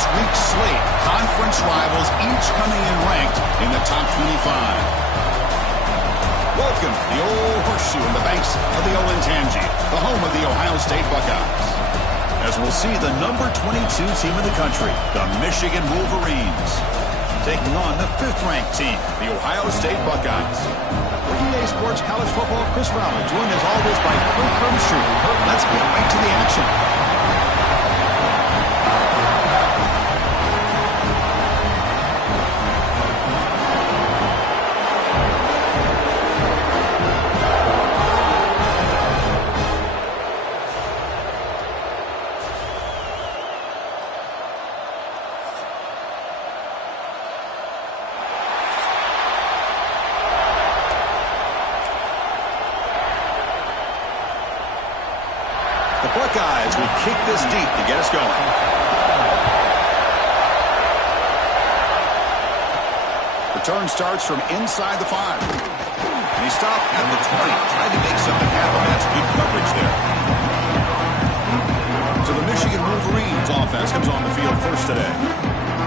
this week's slate, conference rivals each coming in ranked in the top 25. Welcome to the old horseshoe in the banks of the Olentangy, the home of the Ohio State Buckeyes. As we'll see the number 22 team in the country, the Michigan Wolverines, taking on the 5th-ranked team, the Ohio State Buckeyes. For EA Sports College Football, Chris Fowler, joined as always by Kurt Kirkstreet. Kurt, let's get right to the action. The Buckeyes will kick this deep to get us going. Return starts from inside the 5. And he stopped at the 20. Tried to make something happen. That's good coverage there. So the Michigan Wolverines offense comes on the field first today.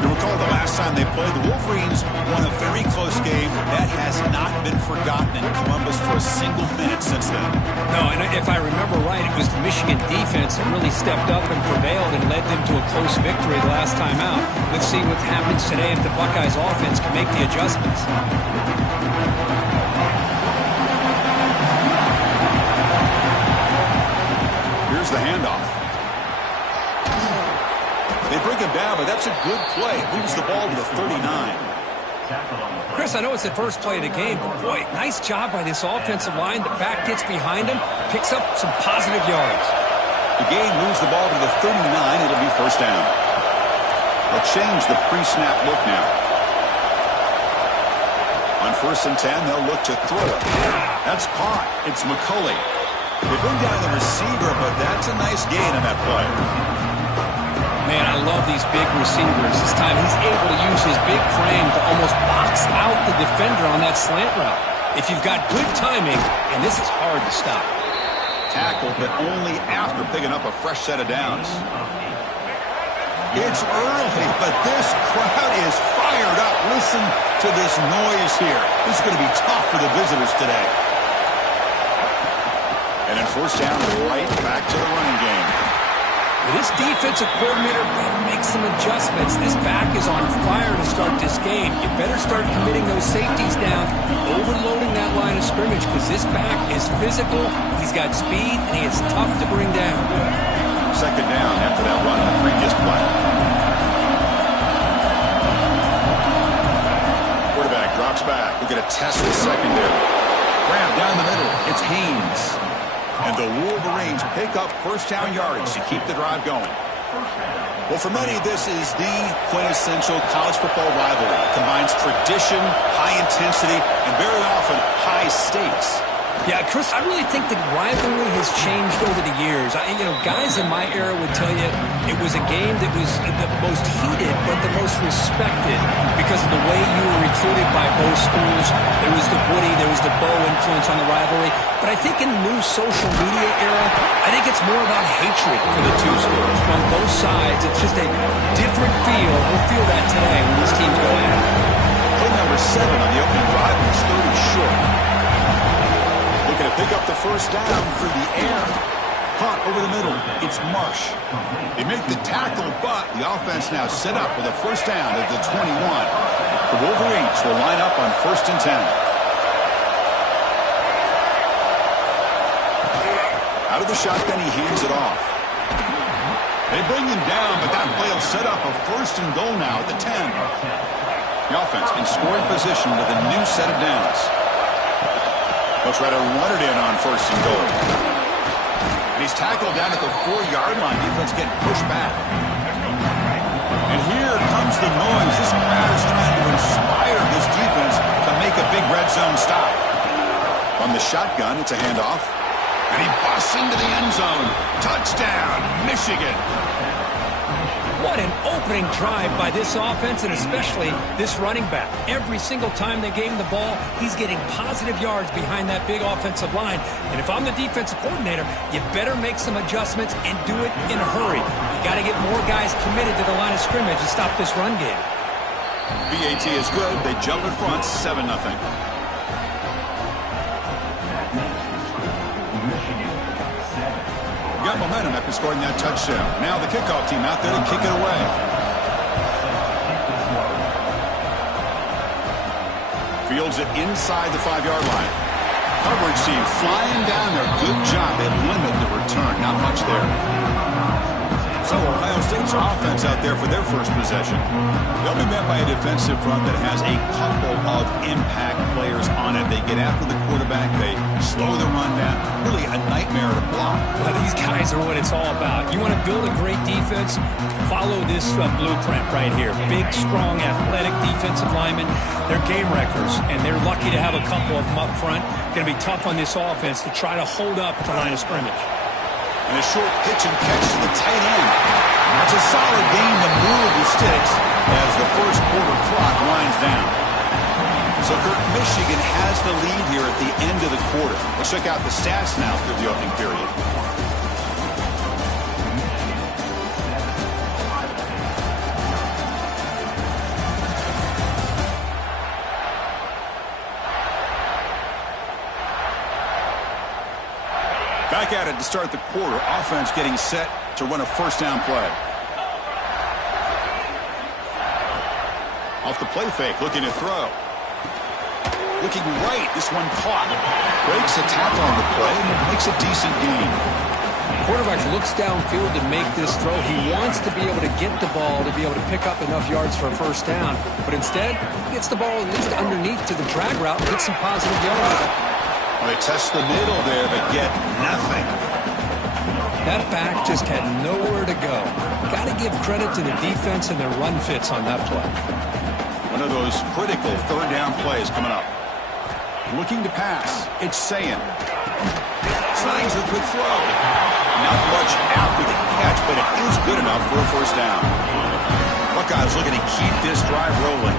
You recall the last time they played, the Wolverines won a very close game. That has not been forgotten in Columbus for a single minute since then. No, and if I remember right, it was the Michigan defense that really stepped up and prevailed and led them to a close victory the last time out. Let's see what happens today if the Buckeyes offense can make the adjustments. Here's the handoff. They bring him down, but that's a good play. Moves the ball to the 39. Chris, I know it's the first play of the game, but boy, nice job by this offensive line. The back gets behind him, picks up some positive yards. The game moves the ball to the 39. It'll be first down. They'll change the pre-snap look now. On 1st and 10, they'll look to throw it. That's caught. It's McCulley. They bring down the receiver, but that's a nice gain on that play. Man, I love these big receivers. This time he's able to use his big frame to almost box out the defender on that slant route. If you've got good timing, and this is hard to stop. Tackle, but only after picking up a fresh set of downs. It's early, but this crowd is fired up. Listen to this noise here. This is going to be tough for the visitors today. And then first down, right back to the running game. This defensive coordinator better make some adjustments. This back is on fire to start this game. You better start committing those safeties down, overloading that line of scrimmage, because this back is physical, he's got speed, and he is tough to bring down. Second down after that run in the previous play. Quarterback drops back. We're going to test the secondary. Grab down the middle. It's Haynes. And the Wolverines pick up first down yardage to keep the drive going. Well, for many, this is the quintessential college football rivalry. It combines tradition, high intensity, and very often high stakes. Yeah, Chris, I really think the rivalry has changed over the years. Guys in my era would tell you it was a game that was the most heated but the most respected because of the way you were recruited by both schools. There was the Woody, there was the Bo influence on the rivalry. But I think in the new social media era, I think it's more about hatred for the two schools. On both sides, it's just a different feel. We'll feel that today when these teams go at it. Play number 7 on the opening drive is 30 short. Looking to pick up the first down through the air. Hunt over the middle. It's Marsh. They make the tackle, but the offense now set up with a first down at the 21. The Wolverines will line up on 1st and 10. Out of the shotgun, he hands it off. They bring him down, but that play will set up a 1st and goal now at the 10. The offense in scoring position with a new set of downs. They'll try to run it in on 1st and goal. And he's tackled down at the 4-yard line. Defense getting pushed back. And here comes the noise. This crowd is trying to inspire this defense to make a big red zone stop. On the shotgun, it's a handoff. And he busts into the end zone. Touchdown, Michigan. What an opening drive by this offense, and especially this running back. Every single time they gave him the ball, he's getting positive yards behind that big offensive line. And if I'm the defensive coordinator, you better make some adjustments and do it in a hurry. You got to get more guys committed to the line of scrimmage to stop this run game. BAT is good. They jump in front, 7-0. Got momentum after scoring that touchdown. Now the kickoff team out there to kick it away. Fields it inside the 5-yard line. Coverage team flying down there. Good job. They limit the return. Not much there. So Ohio State's offense out there for their first possession. They'll be met by a defensive front that has a couple of impact players on it. They get after the quarterback. They slow the run down. Really a nightmare to block. Well, these guys are what it's all about. You want to build a great defense? Follow this blueprint right here. Big, strong, athletic defensive linemen. They're game wreckers, and they're lucky to have a couple of them up front. Going to be tough on this offense to try to hold up at the line of scrimmage. And a short pitch and catch to the tight end. That's a solid gain to move the sticks as the first quarter clock winds down. So, Kirk, Michigan has the lead here at the end of the quarter. Let's check out the stats now through the opening period. Back at it to start the quarter. Offense getting set to run a first down play. Off the play fake, looking to throw. Looking right, this one caught. Breaks a tackle on the play and makes a decent gain. Quarterback looks downfield to make this throw. He wants to be able to get the ball to be able to pick up enough yards for a first down. But instead, he gets the ball at least underneath to the drag route and gets some positive yards. Well, they test the middle there, but get nothing. That back just had nowhere to go. Got to give credit to the defense and their run fits on that play. One of those critical third down plays coming up. Looking to pass. It's Sayin. Slangs a good throw. Not much after the catch, but it is good enough for a first down. Buckeyes looking to keep this drive rolling.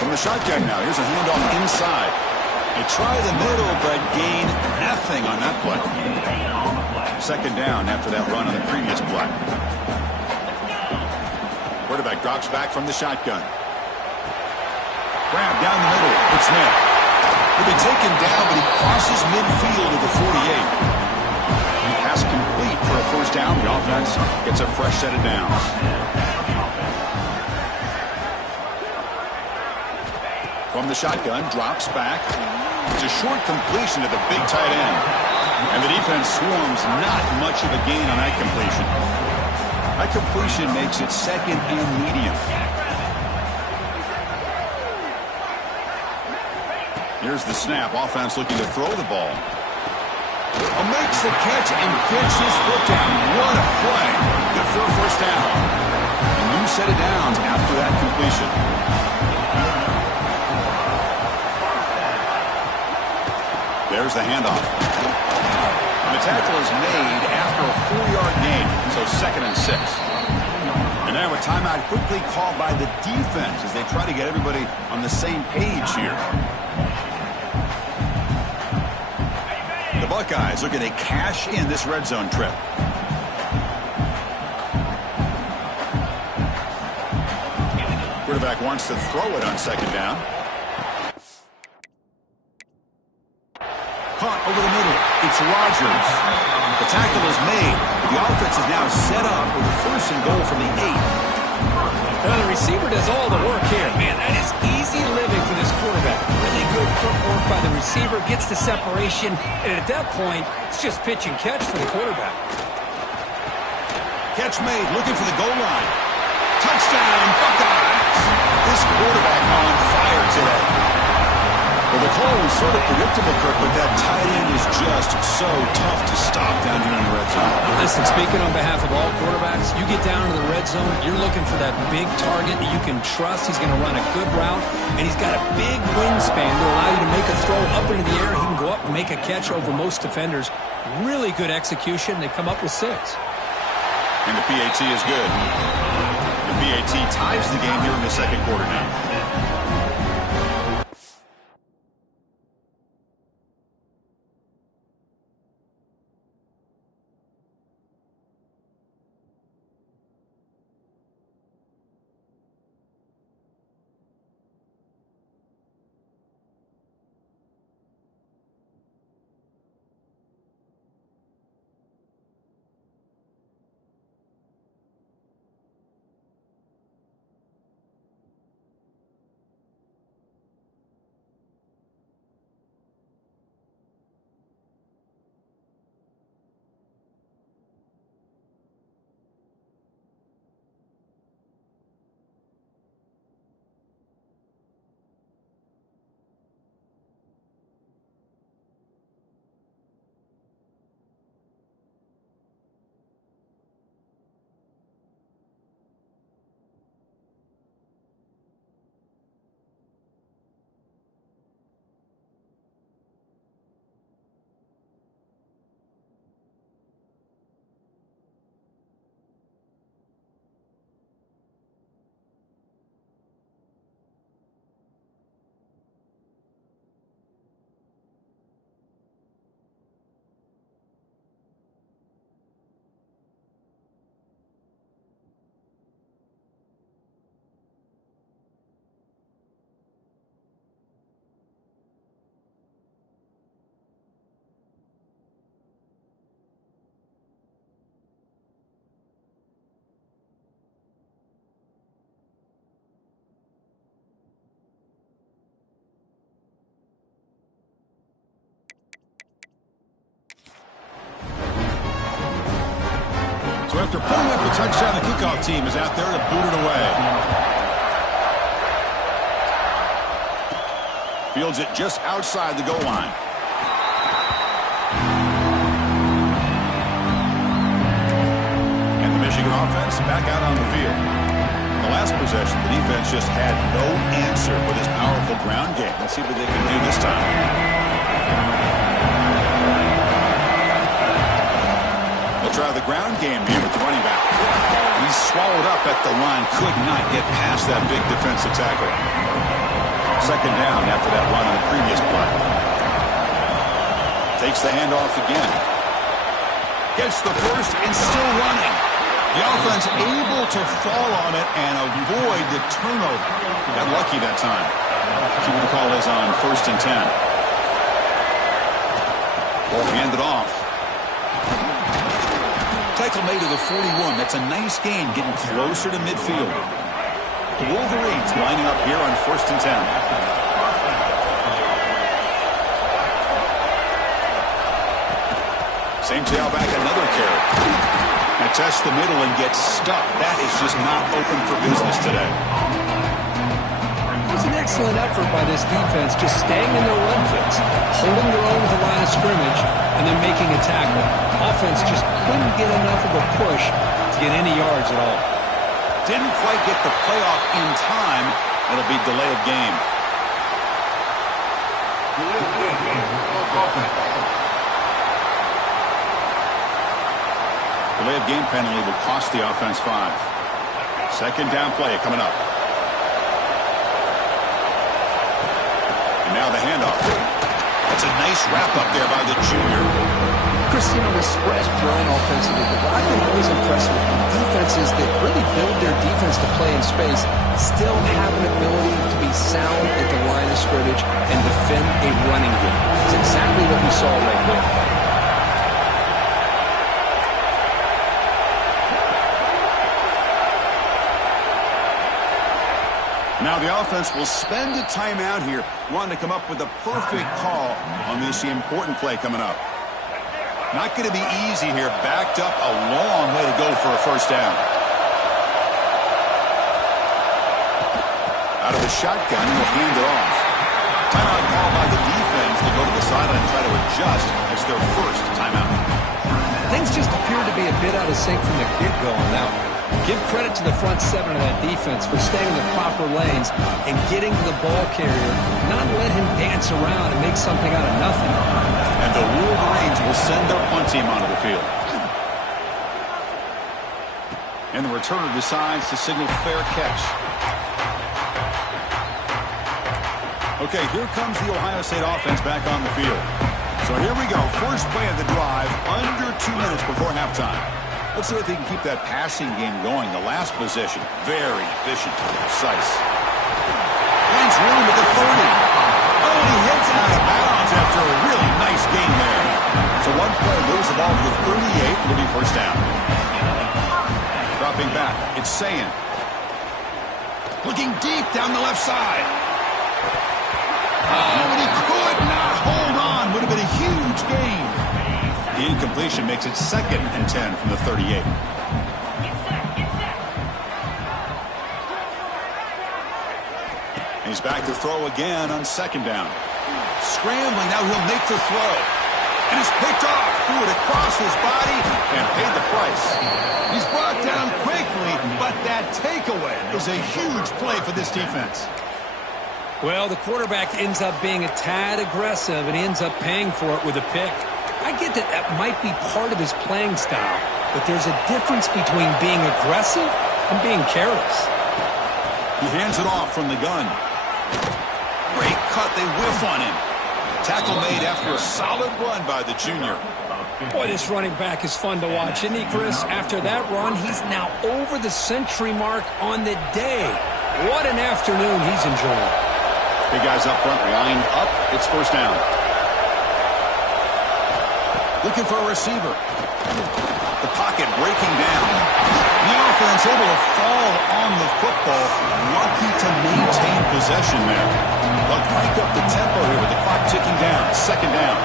From the shotgun now. Here's a handoff inside. They try the middle, but gain nothing on that play. Second down after that run on the previous play. Quarterback drops back from the shotgun. Grab down the middle. It's Smith. He'll be taken down, but he crosses midfield to the 48. Pass complete for a first down. The offense gets a fresh set of downs. From the shotgun, drops back. It's a short completion to the big tight end. And the defense swarms not much of a gain on that completion. That completion makes it second and medium. Here's the snap. Offense looking to throw the ball. Makes the catch and gets his foot down. What a play. Good for a first down. A new set of downs after that completion. There's the handoff. And the tackle is made after a 4-yard gain, so 2nd and 6. And now a timeout quickly called by the defense as they try to get everybody on the same page here. The Buckeyes looking to cash in this red zone trip. Quarterback wants to throw it on second down. Caught over the middle. It's Rodgers. The tackle is made. The offense is now set up with a 1st and goal from the 8. Now the receiver does all the work here. Man, that is easy living for this quarterback. Really good footwork by the receiver. Gets the separation. And at that point, it's just pitch and catch for the quarterback. Catch made. Looking for the goal line. Touchdown, Buckeyes. This quarterback on fire today. Well, the call was sort of predictable, Kirk, but that tight end is just so tough to stop down here in the red zone. Listen, speaking on behalf of all quarterbacks, you get down to the red zone, you're looking for that big target that you can trust. He's going to run a good route, and he's got a big wingspan to allow you to make a throw up into the air. He can go up and make a catch over most defenders. Really good execution. They come up with 6. And the PAT is good. The PAT ties the game here in the second quarter now. So after pulling up the touchdown, the kickoff team is out there to boot it away. Fields it just outside the goal line. And the Michigan offense back out on the field. In the last possession, the defense just had no answer for this powerful ground game. Let's see what they can do this time. Try the ground game here with the running back. He's swallowed up at the line, could not get past that big defensive tackle. Second down after that run on the previous play. Takes the handoff again. Gets the first and still running. The offense able to fall on it and avoid the turnover. Got lucky that time. See what the call is on 1st and 10. Ball handed off. Tackle made to the 41. That's a nice gain, getting closer to midfield. The Wolverines lining up here on 1st and 10. Same tailback, another carry. And tests the middle and gets stuck. That is just not open for business today. It was an excellent effort by this defense, just staying in their run fits, holding their own with the line of scrimmage, and then making a tackle. Offense just couldn't get enough of a push to get any yards at all. Didn't quite get the playoff in time. It'll be delay of game. Delay of game penalty will cost the offense 5. Second down play coming up. And now the handoff. That's a nice wrap up there by the junior. Chris, you know, the spread's grown offensively, but what I've been always impressed with defenses that really build their defense to play in space still have an ability to be sound at the line of scrimmage and defend a running game. It's exactly what we saw right there. Now the offense will spend a timeout here, wanting to come up with a perfect call on this important play coming up. Not going to be easy here. Backed up a long way to go for a first down. Out of the shotgun, he'll hand it off. Timeout called by the defense. They go to the sideline and try to adjust. It's their first timeout. Things just appear to be a bit out of sync from the get-go now. Give credit to the front seven of that defense for staying in the proper lanes and getting to the ball carrier, not let him dance around and make something out of nothing. And the Wolverines will send their punt team onto the field. And the returner decides to signal fair catch. Okay, here comes the Ohio State offense back on the field. So here we go. First play of the drive, under 2 minutes before halftime. Let's see if they can keep that passing game going. The last possession, very efficient and precise. Finds room at the 30. Oh, he hits out of bounds after a really nice game there. So one play moves the ball to the 38. It'll be first down. Dropping back, it's Sayin. Looking deep down the left side. Oh, and he could not hold on. Would have been a huge gain. The incompletion makes it 2nd and 10 from the 38. He's back to throw again on 2nd down. Scrambling, now he'll make the throw. And he's picked off, threw it across his body, and paid the price. He's brought down quickly, but that takeaway is a huge play for this defense. Well, the quarterback ends up being a tad aggressive, and he ends up paying for it with a pick. I get that that might be part of his playing style, but there's a difference between being aggressive and being careless. He hands it off from the gun. Great cut, they whiff on him. Tackle made after a solid run by the junior. Boy, this running back is fun to watch, isn't he, Chris? After that run, he's now over the century mark on the day. What an afternoon he's enjoying. Big guys up front, lined up. It's first down. Looking for a receiver. The pocket breaking down. The offense able to fall on the football. Lucky to maintain possession there. They'll crank up the tempo here with the clock ticking down. 2nd down.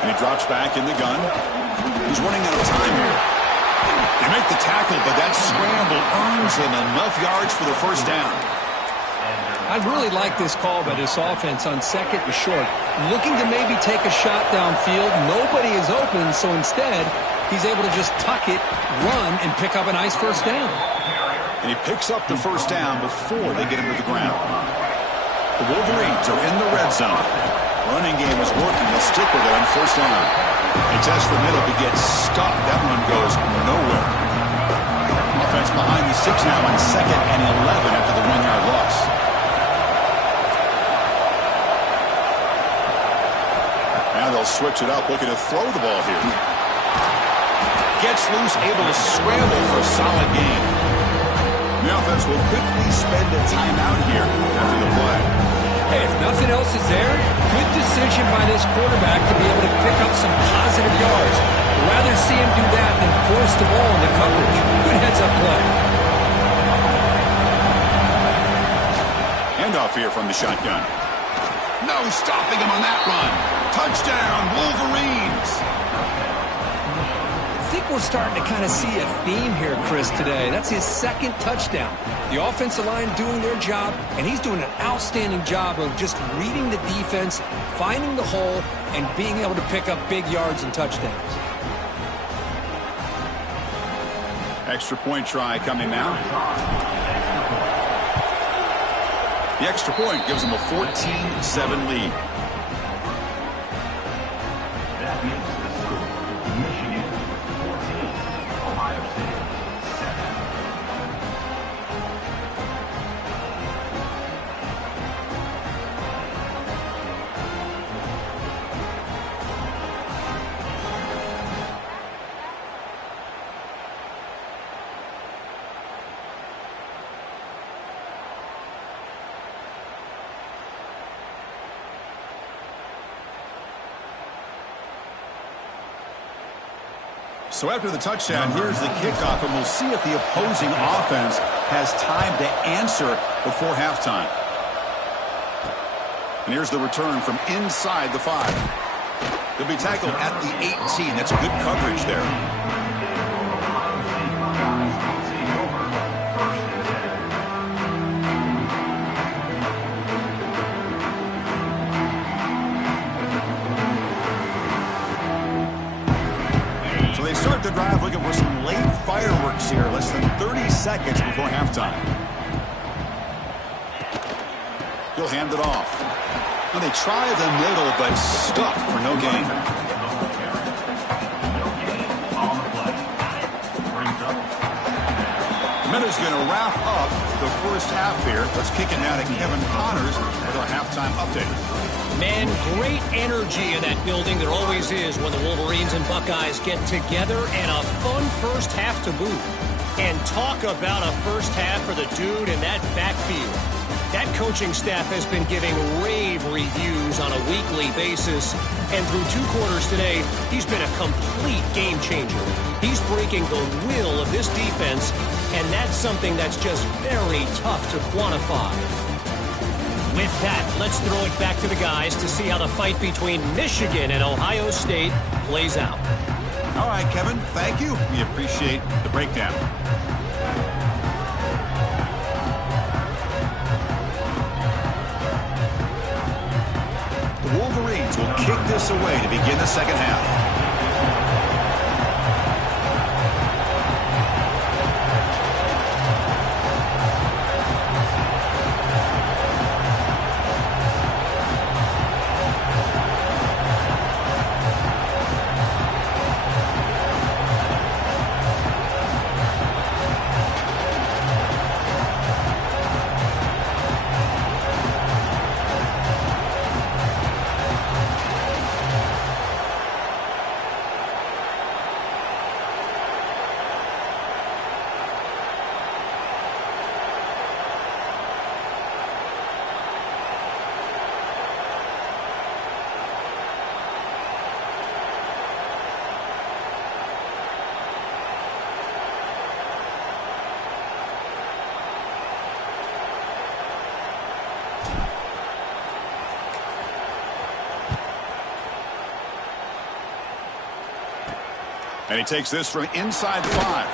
And he drops back in the gun. He's running out of time here. They make the tackle, but that scramble earns him enough yards for the first down. I really like this call by this offense on 2nd and short. Looking to maybe take a shot downfield. Nobody is open, so instead, he's able to just tuck it, run, and pick up a nice first down. And he picks up the first down before they get him to the ground. The Wolverines are in the red zone. Running game is working. They'll stick with it on first down. They test the middle to get stuck. That one goes nowhere. Offense behind the 6 now on 2nd and 11 after the 1-yard loss. Now they'll switch it up, looking to throw the ball here. Gets loose, able to scramble for a solid gain. The offense will quickly spend a timeout here after the play. Hey, if nothing else is there, good decision by this quarterback to be able to pick up some positive yards. I'd rather see him do that than force the ball into coverage. Good heads-up play. Handoff here from the shotgun. No stopping him on that run. Touchdown, Wolverines. I think we're starting to kind of see a theme here, Chris, today. That's his 2nd touchdown. The offensive line doing their job, and he's doing an outstanding job of just reading the defense, finding the hole, and being able to pick up big yards and touchdowns. Extra point try coming now. The extra point gives them a 14-7 lead. That makes the score Michigan 14, Ohio State 7. So after the touchdown, here's the kickoff, and we'll see if the opposing offense has time to answer before halftime. And here's the return from inside the 5. They'll be tackled at the 18. That's good coverage there. Start the drive looking for some late fireworks here. Less than 30 seconds before halftime. He'll hand it off. Well, they try the middle, but stuffed for no gain. Miller's going to wrap up the first half here. Let's kick it now to Kevin Connors with our halftime update. Man, great energy in that building. There always is when the Wolverines and Buckeyes get together, and a fun first half to boot. And talk about a first half for the dude in that backfield. That coaching staff has been giving rave reviews on a weekly basis. And through 2 quarters today, he's been a complete game changer. He's breaking the will of this defense, and that's something that's just very tough to quantify. With that, let's throw it back to the guys to see how the fight between Michigan and Ohio State plays out. All right, Kevin, thank you. We appreciate the breakdown. The Wolverines will kick this away to begin the second half. And he takes this from inside the 5.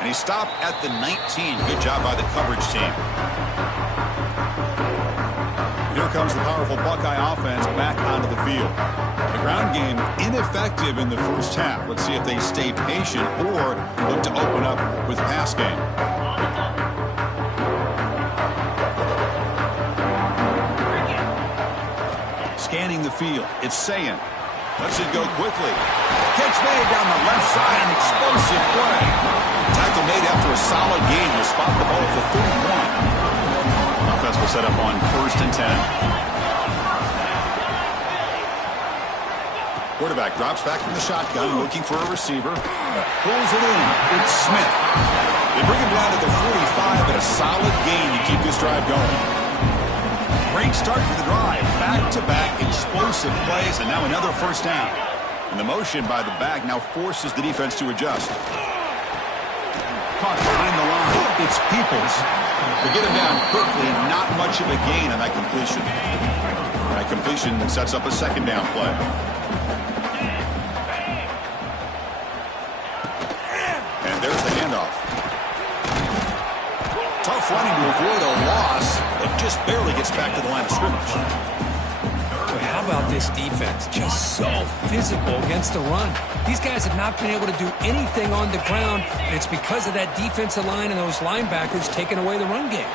And he stopped at the 19. Good job by the coverage team. Here comes the powerful Buckeye offense back onto the field. The ground game ineffective in the first half. Let's see if they stay patient or look to open up with pass game. Scanning the field. It's Sayin. Lets it go quickly. Catch made down the left side. An explosive play. Tackle made after a solid gain to spot the ball for 31. Offense will set up on 1st and 10. Quarterback drops back from the shotgun, looking for a receiver. Pulls it in. It's Smith. They bring him down to the 45, but a solid gain to keep this drive going. Great start for the drive. Back-to-back explosive plays, and now another first down. And the motion by the back now forces the defense to adjust. Caught behind the line. It's Peoples. They get him down quickly. Not much of a gain on that completion. That completion sets up a second down play. And there's the handoff. Tough running to avoid a loss, but just barely gets back to the line of scrimmage. Boy, how about this defense? Just so physical against the run. These guys have not been able to do anything on the ground, and it's because of that defensive line and those linebackers taking away the run game.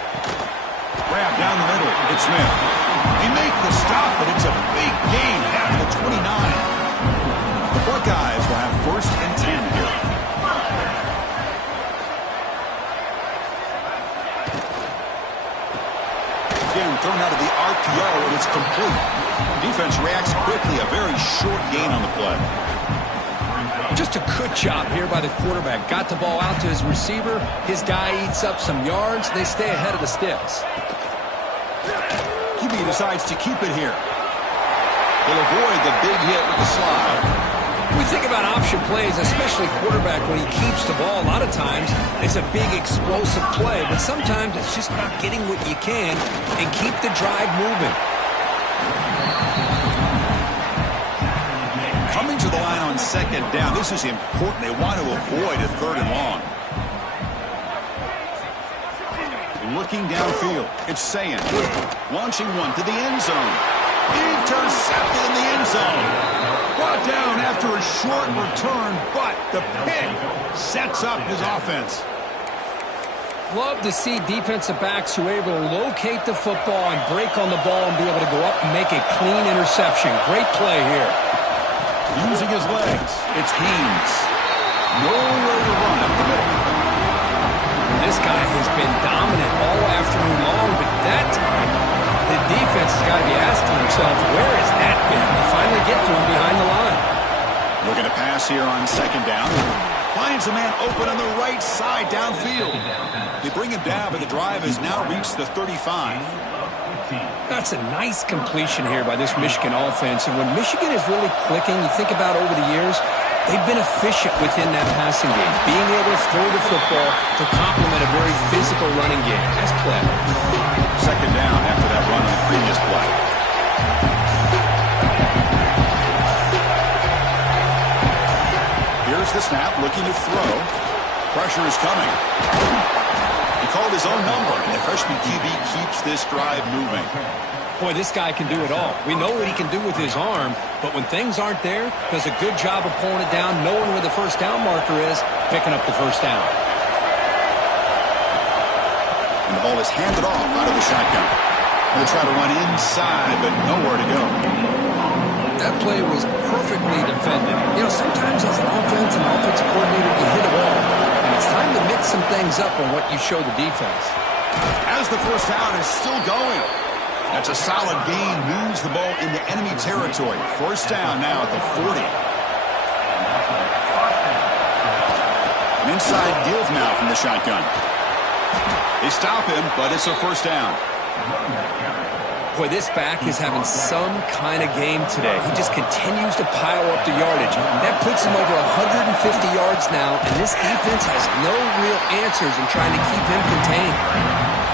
Grab down the middle. It's Smith. They make the stop, but it's a big gain down to the 29. The Buckeyes will have 1st and 10 here. Again, thrown out of the RPO, and it's complete. Defense reacts quickly. A very short gain on the play. Just a good job here by the quarterback. Got the ball out to his receiver. His guy eats up some yards. They stay ahead of the sticks. QB decides to keep it here. They'll avoid the big hit with the slide. We think about option plays, especially quarterback, when he keeps the ball. A lot of times, it's a big explosive play, but sometimes it's just about getting what you can and keep the drive moving. Coming to the line on 2nd down. This is important. They want to avoid a 3rd and long. Looking downfield. It's Sayin. Launching one to the end zone. Intercepted in the end zone. Brought down after a short return, but the pick sets up his offense. Love to see defensive backs who are able to locate the football and break on the ball and be able to go up and make a clean interception. Great play here. Using his legs, it's Haynes. Nowhere to run up the middle. This guy has been dominant all afternoon long, but that time, the defense has got to be asking themselves, where has that been? They finally get to him behind the line. Looking to pass here on second down. Finds a man open on the right side downfield. They bring him down, but the drive has now reached the 35. That's a nice completion here by this Michigan offense. And when Michigan is really clicking, you think about over the years, they've been efficient within that passing game, being able to throw the football to complement a very physical running game. Nice play. Second down after that run on the previous play. Here's the snap, looking to throw. Pressure is coming. He called his own number, and the freshman QB keeps this drive moving. Boy, this guy can do it all. We know what he can do with his arm, but when things aren't there, does a good job of pulling it down, knowing where the first down marker is, picking up the first down. And the ball is handed off out of the shotgun. They'll try to run inside, but nowhere to go. That play was perfectly defended. You know, sometimes as an offensive coordinator, you hit a wall, and it's time to mix some things up on what you show the defense. As the first down is still going. That's a solid gain, moves the ball into enemy territory. First down now at the 40. An inside give now from the shotgun. They stop him, but it's a first down. Boy, this back is having some kind of game today. He just continues to pile up the yardage. That puts him over 150 yards now, and this defense has no real answers in trying to keep him contained.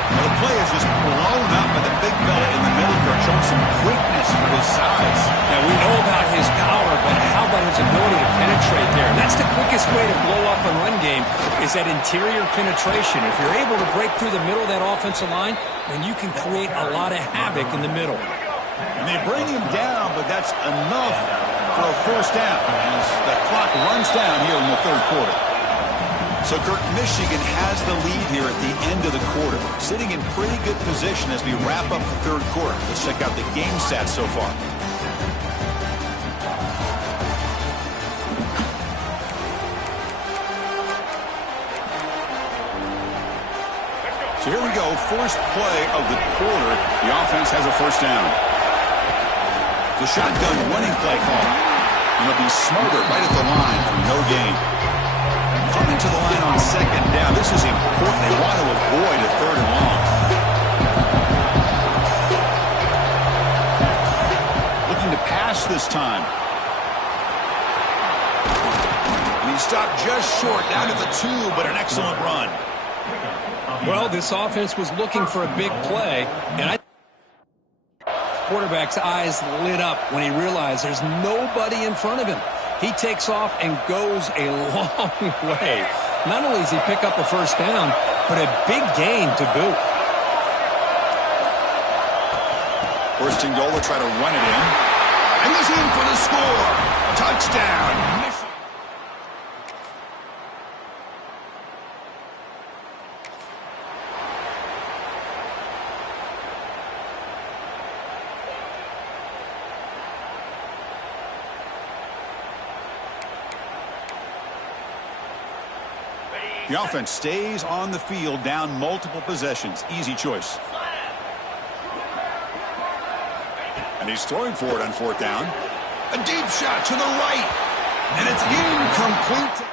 Well, the play is just blown up by the big fella in the middle here, showing some quickness for his size. Now, we know about his power, but how about his ability to penetrate there? And that's the quickest way to blow up a run game, is that interior penetration. If you're able to break through the middle of that offensive line, then you can create a lot of havoc in the middle. And they bring him down, but that's enough for a first down as the clock runs down here in the third quarter. So, Kurt, Michigan has the lead here at the end of the quarter, sitting in pretty good position as we wrap up the third quarter. Let's check out the game stats so far. So here we go, first play of the quarter. The offense has a first down. The shotgun running play call. And they'll be smarter right at the line for no gain. Coming to the line on second down. This is important. They want to avoid a third and long. Looking to pass this time. And he stopped just short, down to the 2, but an excellent run. Well, this offense was looking for a big play, and quarterback's eyes lit up when he realized there's nobody in front of him. He takes off and goes a long way. Not only does he pick up a first down, but a big gain to boot. First and goal, to try to run it in. And he's in for the score. Touchdown. The offense stays on the field, down multiple possessions. Easy choice. And he's throwing for it on fourth down. A deep shot to the right. And it's incomplete.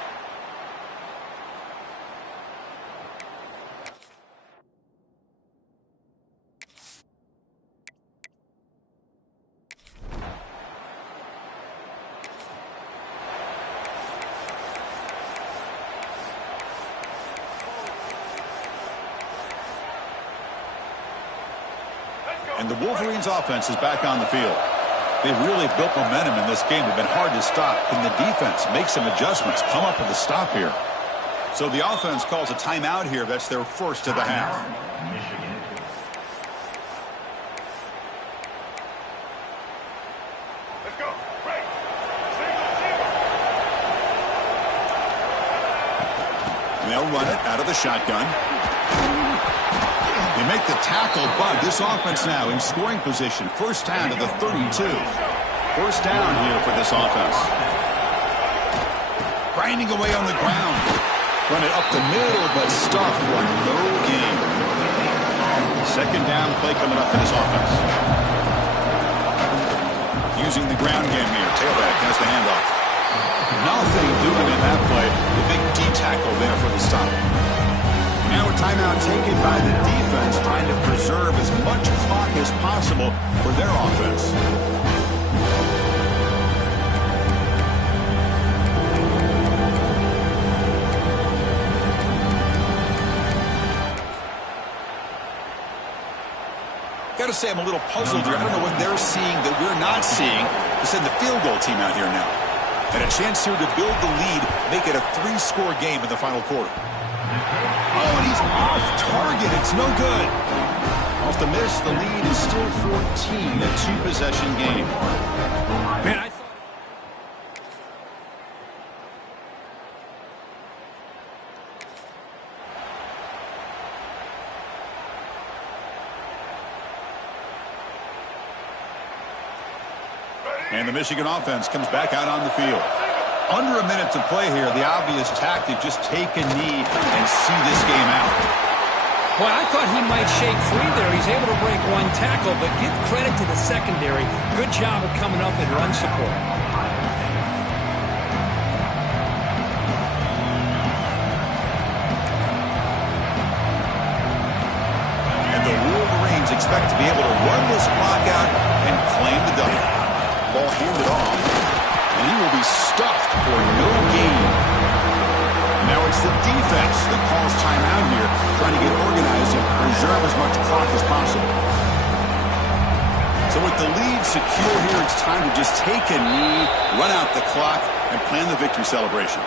And the Wolverines offense is back on the field. They've really built momentum in this game. They've been hard to stop. Can the defense make some adjustments, come up with a stop here? So the offense calls a timeout here. That's their first of the half. And they'll run it out of the shotgun. They make the tackle, but this offense now in scoring position. First down to the 32. First down here for this offense. Grinding away on the ground. Run it up the middle, but stuffed for no gain. Second down play coming up for this offense. Using the ground game here. Tailback has the handoff. Nothing doing in that play. The big D tackle there for the stop. Now a timeout taken by the defense, trying to preserve as much clock as possible for their offense. Got to say, I'm a little puzzled here. I don't know what they're seeing that we're not seeing to send the field goal team out here now. And a chance here to build the lead, make it a 3-score game in the final quarter. Oh, and he's off target. It's no good. Off the miss, the lead is still 14, a 2-possession game. Man, I thought... And the Michigan offense comes back out on the field. Under a minute to play here, the obvious tactic, just take a knee and see this game out. Boy, I thought he might shake free there. He's able to break one tackle, but give credit to the secondary. Good job of coming up in run support. And the Wolverines expect to be able to run this clock out and claim the W. Ball handed off, and he will be stuffed for no gain. Now it's the defense that calls timeout here, trying to get organized and preserve as much clock as possible. So with the lead secure here, it's time to just take a knee, run out the clock, and plan the victory celebration.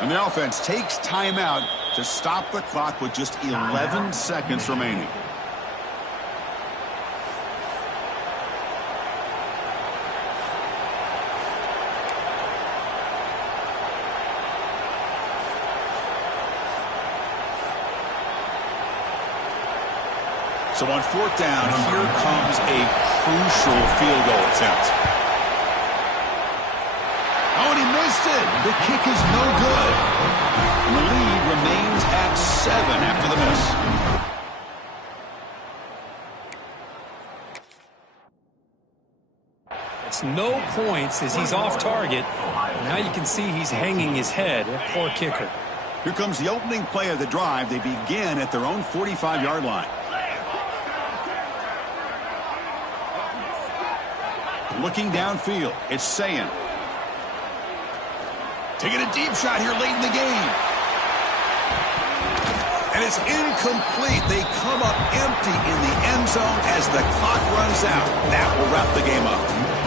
And the offense takes timeout to stop the clock with just 11 seconds remaining. So on fourth down, here comes a crucial field goal attempt. Oh, and he missed it. The kick is no good. And the lead remains at 7 after the miss. It's no points as he's off target. And now you can see he's hanging his head. That poor kicker. Here comes the opening play of the drive. They begin at their own 45-yard line. Looking downfield, it's Sayin. Taking a deep shot here late in the game. And it's incomplete. They come up empty in the end zone as the clock runs out. That will wrap the game up.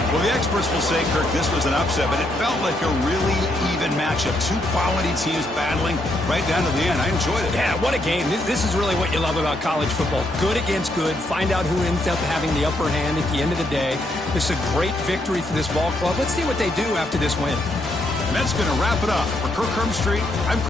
Well, the experts will say, Kirk, this was an upset, but it felt like a really even matchup. Two quality teams battling right down to the end. I enjoyed it. Yeah, what a game. This is really what you love about college football. Good against good. Find out who ends up having the upper hand at the end of the day. This is a great victory for this ball club. Let's see what they do after this win. And that's going to wrap it up. For Kirk Street, I'm